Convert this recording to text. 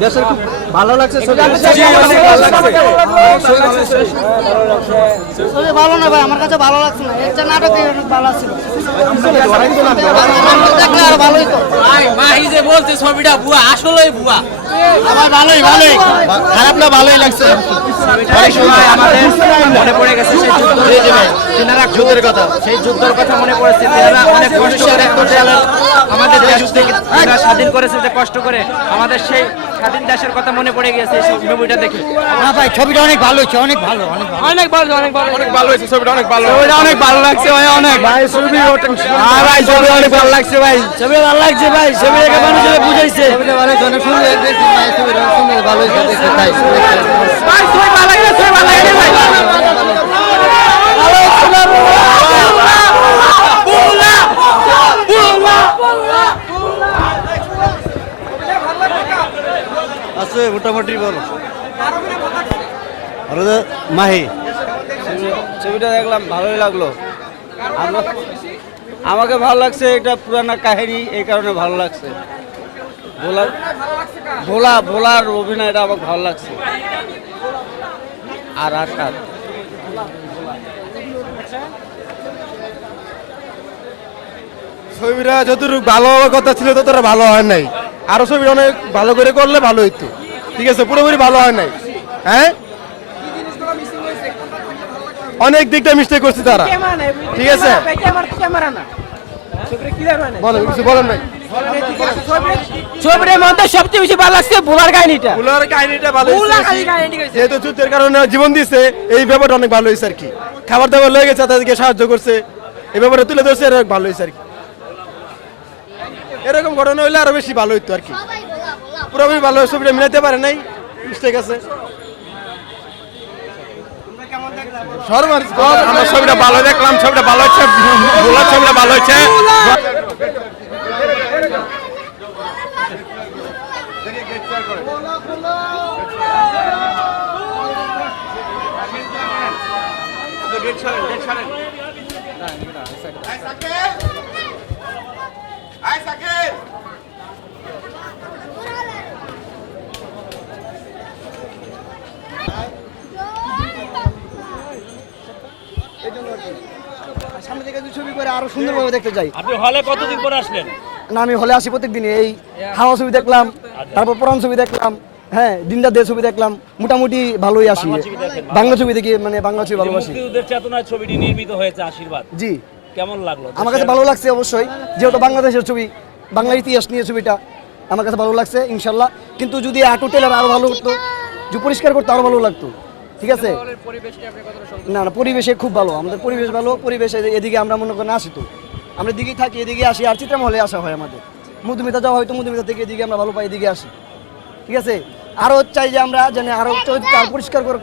দেশের খুব ভালো লাগছে ভালো লাগছে। না ভাই আমার কাছে ভালো লাগছে না। এর নাটক অনেক ভালো ছিল ভালোই তো। ভাই মাহি যে বলছে ছবিটা ভুয়া আসলেই ভুয়া। আমার ভালোই ভালোই। খারাপ না ভালোই লাগছে। অনেক সময় আমাদের মনে পড়ে গেছে সেই যুদ্ধ তিনারা যুদ্ধের কথা সেই যুদ্ধের কথা মনে পড়েছে তিনারা অনেক কষ্ট করে আমাদের দেশ থেকে তিনারা স্বাধীন করেছে যে কষ্ট করে আমাদের সেই স্বাধীন দেশের কথা মনে পড়ে গেছে সেই মুভিটা দেখে। না ভাই ছবিটা অনেক ভালো হচ্ছে অনেক ভালো অনেক ভালো। অনেক ভালো অনেক ভালো। অনেক ভালো হয়েছে ছবিটা অনেক ভালো। ছবিটা অনেক ভালো লাগছে ভাই অনেক। ভাই ছবি হ্যাঁ ভাই ছবি অনেক ভালো লাগছে ভাই। ছবি ভালো লাগছে ভাই ছবি দেখে মানুষের বুঝাইছে। ছবিটা ভালো হয়েছে অনেক সুন্দর ভাই ছবিটা অনেক সুন্দর ভালো হয়েছে ভাই ছবি ভালো লাগে ছবি ভালো লাগে ভাই। আছে মোটামুটি ভালো আর মাহি? ছবিটা দেখলাম ভালোই লাগল। আমাকে ভালো লাগছে এটা পুরানা কাহিনী এই কারণে ভালো লাগছে। ভোলার ভোলা ভোলার অভিনয়টা আমাকে ভালো লাগছে। আর আর ছবিটা যতটুকু ভালো হওয়ার কথা ছিল ততটা ভালো হয় নাই। আরও ছবি অনেক ভালো করে করলে ভালো হইতো। ঠিক আছে পুরোপুরি ভালো হয় নাই। হ্যাঁ? অনেক দিকটা মিস্টেক করছে তারা। ঠিক আছে? বলেন কিছু বলেন ভাই ছবিটার মধ্যে সবচেয়ে বেশি ভালো লাগছে ভোলার কাহিনীটা। ফুলার কাহিনীটা ভালো হয়েছে ভোলা বেশি। কাহিনী ঠিক আছে। যেহেতু যুদ্ধের কারণে জীবন দিছে এই ব্যাপারটা অনেক ভালো হয়েছে আর কি। খাবার দাবার লেগে গেছে তাদেরকে সাহায্য করছে। এই ব্যাপারে তুলে ধরছে ভালো হয়েছে আর কি। এরকম ঘটনা হইলে আরও বেশি ভালো হইতো আর কি। পুরোপুরি ভালো ছবিটা মিলাতে পারে নাই। মিস্টেক আছে। আমরা ছবিটা ভালো দেখলাম, ছবিটা ভালো হচ্ছে ভোলার ভালো হচ্ছে সামনে থেকে ছবি করে আরও সুন্দরভাবে দেখতে চাই। আপনি হলে কতদিন পরে আসলেন? না আমি হলে আসি প্রত্যেক দিনে এই হাওয়া ছবি দেখলাম তারপর পুরান ছবি দেখলাম হ্যাঁ দিনটা দে ছবি দেখলাম মোটামুটি ভালোই আসি। বাংলা ছবি দেখি মানে বাংলা ছবি ভালোবাসি। মুক্তিযুদ্ধের চেতনায় ছবিটি নির্মিত হয়েছে আশীর্বাদ। জি। কেমন লাগল? আমার কাছে ভালো লাগছে অবশ্যই যেহেতু বাংলাদেশের ছবি বাংলার ইতিহাস নিয়ে ছবিটা আমার কাছে ভালো লাগছে ইনশাল্লাহ। কিন্তু যদি আটো টেলার আরও ভালো করতো যে পরিষ্কার করতে আরও ভালো লাগতো। ঠিক আছে? না না, পরিবেশে খুব ভালো। আমাদের পরিবেশ ভালো, পরিবেশে এদিকে আমরা মনে করেন আসি তো। আমরা এদিকেই থাকি এদিকে আসি, আর চিত্রাম হলে আসা হয় আমাদের। মধুমিতা যাওয়া হয়তো মধুমিতা থেকে এদিকে আমরা ভালো পাই, এদিকে আসি। ঠিক আছে? আরও চাই যে আমরা যেন আরও পরিষ্কার করে